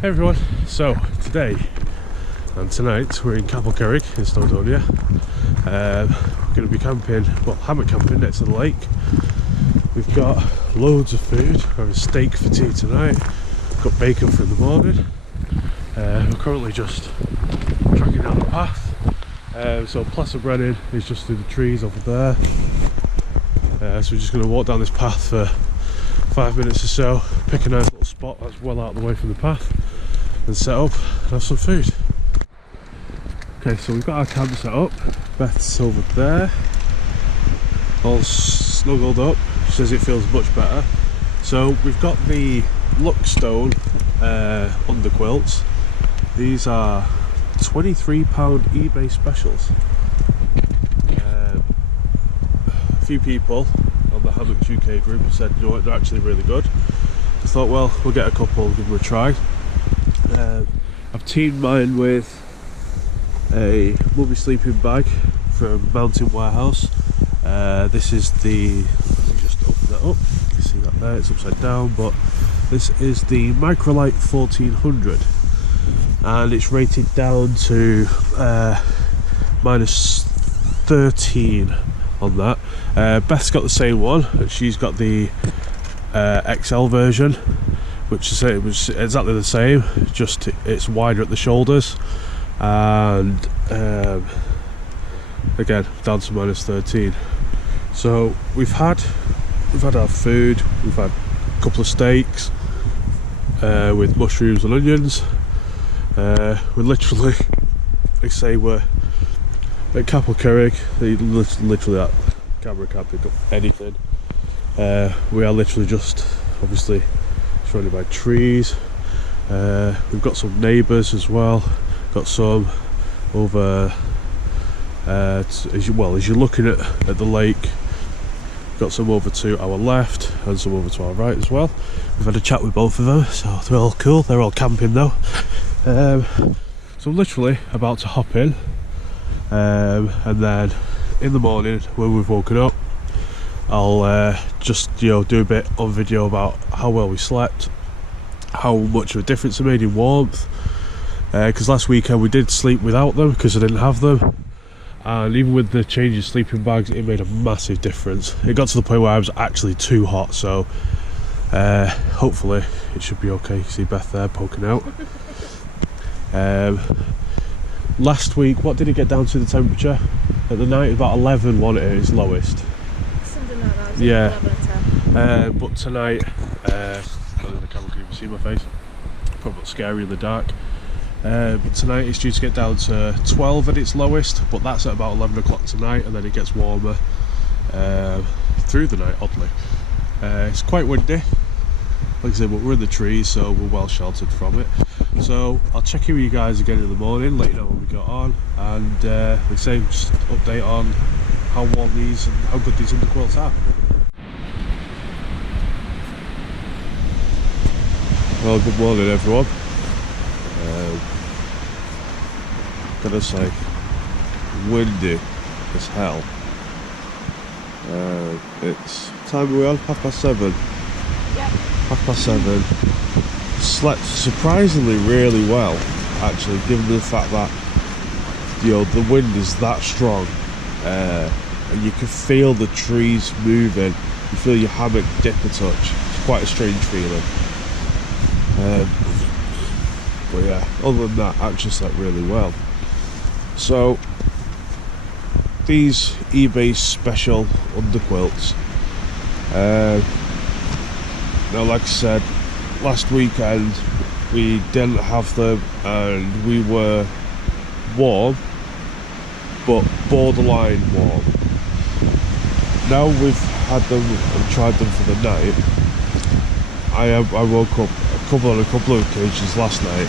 Hey everyone, so today and tonight we're in Capel Curig in Snowdonia. We're going to be camping, well, hammock camping next to the lake. We've got loads of food. We're having steak for tea tonight. We've got bacon for in the morning. We're currently just tracking down the path. So Placer Brennan is just through the trees over there. So we're just going to walk down this path for 5 minutes or so, pick a nice little spot that's well out of the way from the path, and set up and have some food. Okay, so we've got our camp set up. Beth's over there, all snuggled up. She says it feels much better. So we've got the Luckstone Underquilts. These are £23 eBay specials. A few people on the Hammock UK group have said, you know what, they're actually really good. I thought, well, we'll get a couple, give them a try. I've teamed mine with a mummy sleeping bag from Mountain Warehouse. This is the, let me just open that up, you can see that there, it's upside down, but this is the Microlite 1400 and it's rated down to minus 13 on that. Beth's got the same one, she's got the XL version, which is it was exactly the same, just it's wider at the shoulders, and again down to minus 13. So we've had our food. We've had a couple of steaks with mushrooms and onions. We're literally, like I say, we're at Capel Curig. Literally that camera can't pick up anything. We are literally just obviously surrounded by trees. We've got some neighbours as well. Got some over as you're looking at the lake. Got some over to our left and some over to our right as well. We've had a chat with both of them, so they're all cool. They're all camping though. So I'm literally about to hop in, and then in the morning when we've woken up, I'll just do a bit on video about how well we slept, how much of a difference it made in warmth, because last weekend we did sleep without them because I didn't have them, and even with the change in sleeping bags it made a massive difference. It got to the point where I was actually too hot, so hopefully it should be okay. You can see Beth there poking out. Last week, what did it get down to the temperature? At the night, about 11 wasn't it, its lowest? Something like that, yeah. 11 or 10. But tonight, I don't know if the camera can even see my face, probably not scary in the dark. But tonight it's due to get down to 12 at its lowest, but that's at about 11 o'clock tonight, and then it gets warmer through the night, oddly. It's quite windy, like I said, but we're in the trees, so we're well sheltered from it. So I'll check in with you guys again in the morning, let you know what we got on, and like I say, just update on how warm these and how good these underquilts are. Well, good morning everyone. Gotta say, windy as hell. It's time we're on, 7:30. Yep. 7:30. Slept surprisingly really well, actually, given the fact that the wind is that strong, and you can feel the trees moving. You feel your hammock dip a touch. It's quite a strange feeling. But yeah, other than that, I actually slept really well. So these eBay special underquilts. Now, like I said, last weekend we didn't have them and we were warm, but borderline warm. Now we've had them and tried them for the night. I woke up on a couple of occasions last night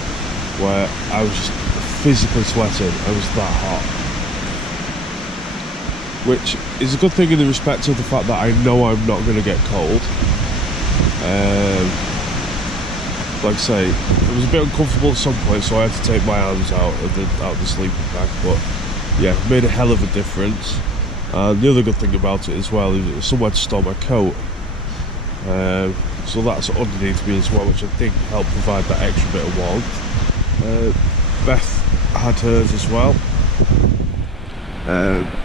where I was just physically sweating. I was that hot, which is a good thing in the respect of the fact that I know I'm not going to get cold. Like I say, it was a bit uncomfortable at some point, so I had to take my arms out of the sleeping bag, but yeah, it made a hell of a difference. And the other good thing about it as well is somewhere to store my coat. so that's underneath me as well, which I think helped provide that extra bit of warmth. Beth had hers as well.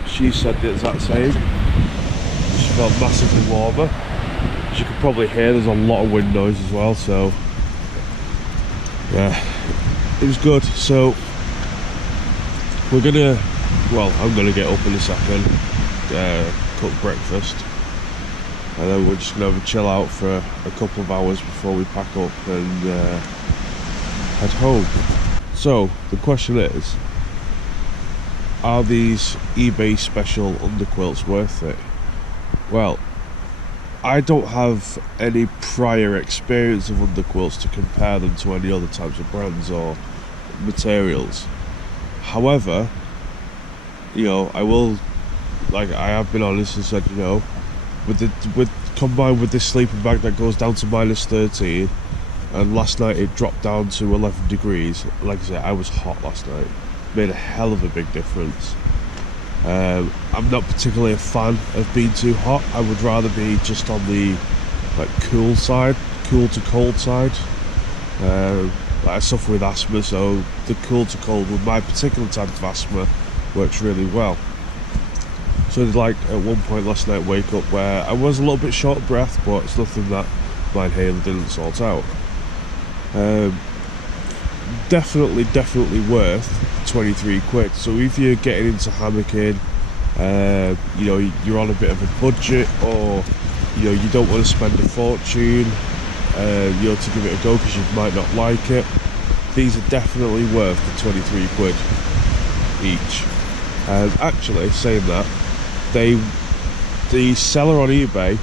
She said the exact same. She felt massively warmer. As you can probably hear, there's a lot of wind noise as well, so yeah, it was good. So I'm gonna get up in a second, cook breakfast, and then we're just gonna have a chill out for a couple of hours before we pack up and head home. So the question is, are these eBay special underquilts worth it? Well, I don't have any prior experience of underquilts to compare them to any other types of brands or materials. However, you know, I have been honest and said, you know, combined with this sleeping bag that goes down to -13, and last night it dropped down to 11 degrees. Like I said, I was hot last night. Made a hell of a big difference. I'm not particularly a fan of being too hot. I would rather be just on the cool side, cool to cold side. I suffer with asthma, so the cool to cold with my particular type of asthma works really well. So like at one point last night, wake up where I was a little bit short of breath, but it's nothing that my inhaler didn't sort out. Definitely worth 23 quid. So if you're getting into hammocking, you know, you're on a bit of a budget, or you know, you don't want to spend a fortune, you know, to give it a go because you might not like it, these are definitely worth the 23 quid each. Actually, saying that, the seller on eBay,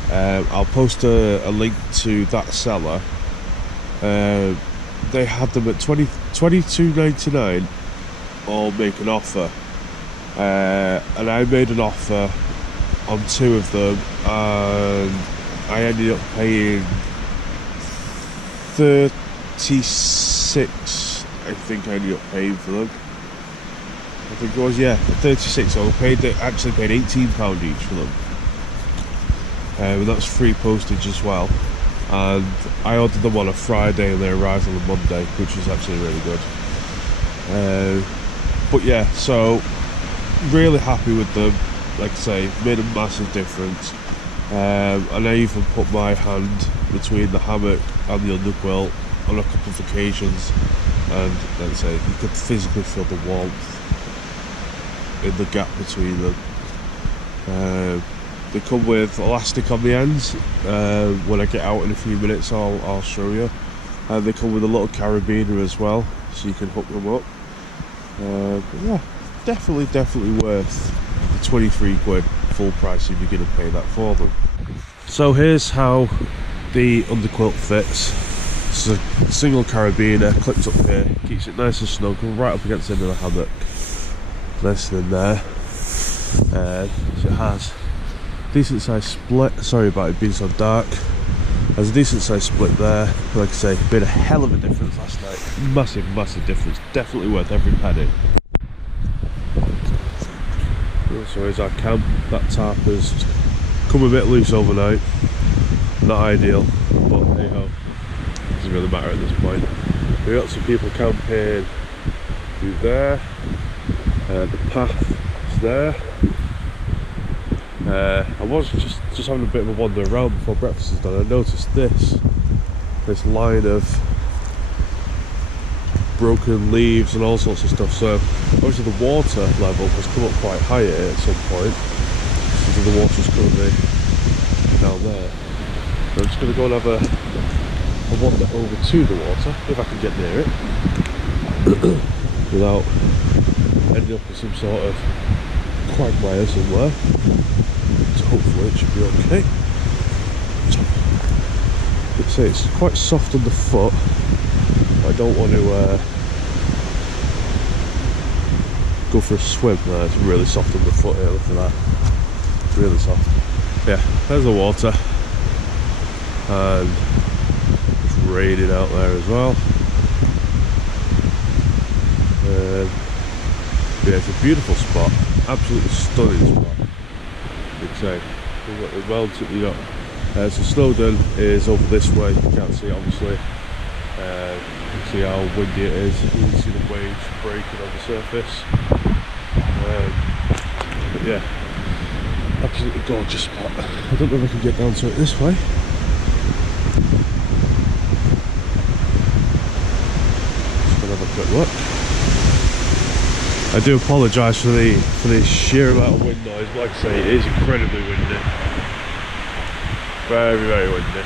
I'll post a link to that seller. They had them at $22.99 or make an offer, and I made an offer on 2 of them, and I ended up paying 36. I think I ended up paying for them. I think it was, yeah, 36. So I actually paid £18 each for them, and that's free postage as well. And I ordered them on a Friday and they arrived on a Monday, which was actually really good. But yeah, so really happy with them. Like I say, made a massive difference. And I even put my hand between the hammock and the underquilt on a couple of occasions, and like I say, you could physically feel the warmth in the gap between them. They come with elastic on the ends. When I get out in a few minutes, I'll show you. And they come with a little carabiner as well, so you can hook them up. But yeah, definitely worth the 23 quid full price if you're going to pay that for them. So here's how the underquilt fits. It's a single carabiner clipped up here, keeps it nice and snug, right up against the end of the hammock. Nice and in there. So it has decent size split. Sorry about it being so dark. There's a decent size split there. Like I say, made a hell of a difference last night. Massive difference. Definitely worth every penny. So here's our camp. That tarp has come a bit loose overnight. Not ideal, but hey ho, doesn't really matter at this point. We got some people camping through there. The path is there. I was just having a bit of a wander around before breakfast is done. I noticed this line of broken leaves and all sorts of stuff. So obviously the water level has come up quite high here at some point. So the water's currently down there. So I'm just going to go and have a wander over to the water, if I can get near it, without ending up in some sort of quagmire somewhere. So hopefully it should be okay. Let's say it's quite soft on the foot. I don't want to go for a swim. No, it's really soft on the foot here, look at that. Really soft. Yeah, there's the water. And it's raining out there as well. Yeah, it's a beautiful spot. Absolutely stunning spot. I'd say. We've got the mountain, you got So Snowdon is over this way. You can't see it obviously. You can see how windy it is. You can see the waves breaking on the surface. But yeah, absolutely gorgeous spot. I don't know if I can get down to it this way. Just gonna have a quick look. I do apologise for the sheer amount of wind noise. Like I say, it is incredibly windy. Very, very windy.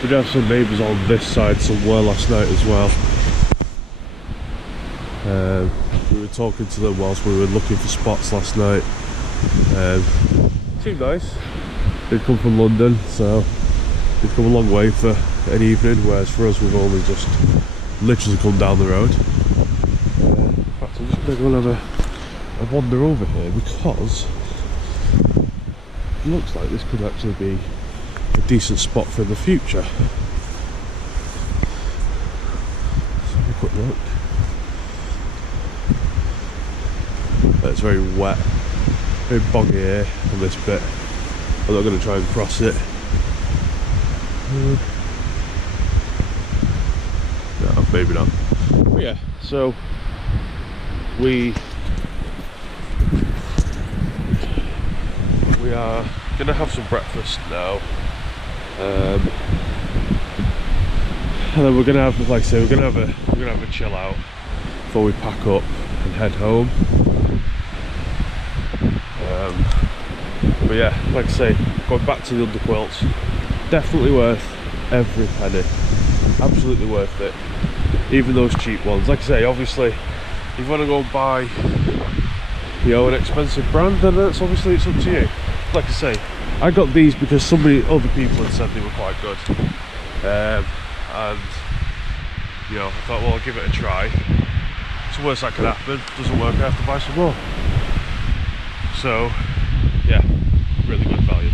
We did have some neighbours on this side somewhere last night as well. We were talking to them whilst we were looking for spots last night. Seemed nice. They'd come from London, so they've come a long way for an evening, whereas for us we've only just literally come down the road. In fact, I'm just going to go and have a wander over here, because it looks like this could actually be a decent spot for the future. Let's have a quick look. It's very wet, very boggy here on this bit. I'm not going to try and cross it. No, maybe not. But yeah, so we are going to have some breakfast now. And then we're going to have, like I say, we're going to have a chill out before we pack up and head home. But yeah, like I say, going back to the Underquilts, definitely worth every penny. Absolutely worth it. Even those cheap ones. Like I say, obviously, if you want to go and buy, you know, an expensive brand, then it's up to you. Like I say, I got these because other people had said they were quite good. And you know, I thought, well, I'll give it a try. It's the worst that could happen. Doesn't work, I have to buy some more. So yeah, really good value.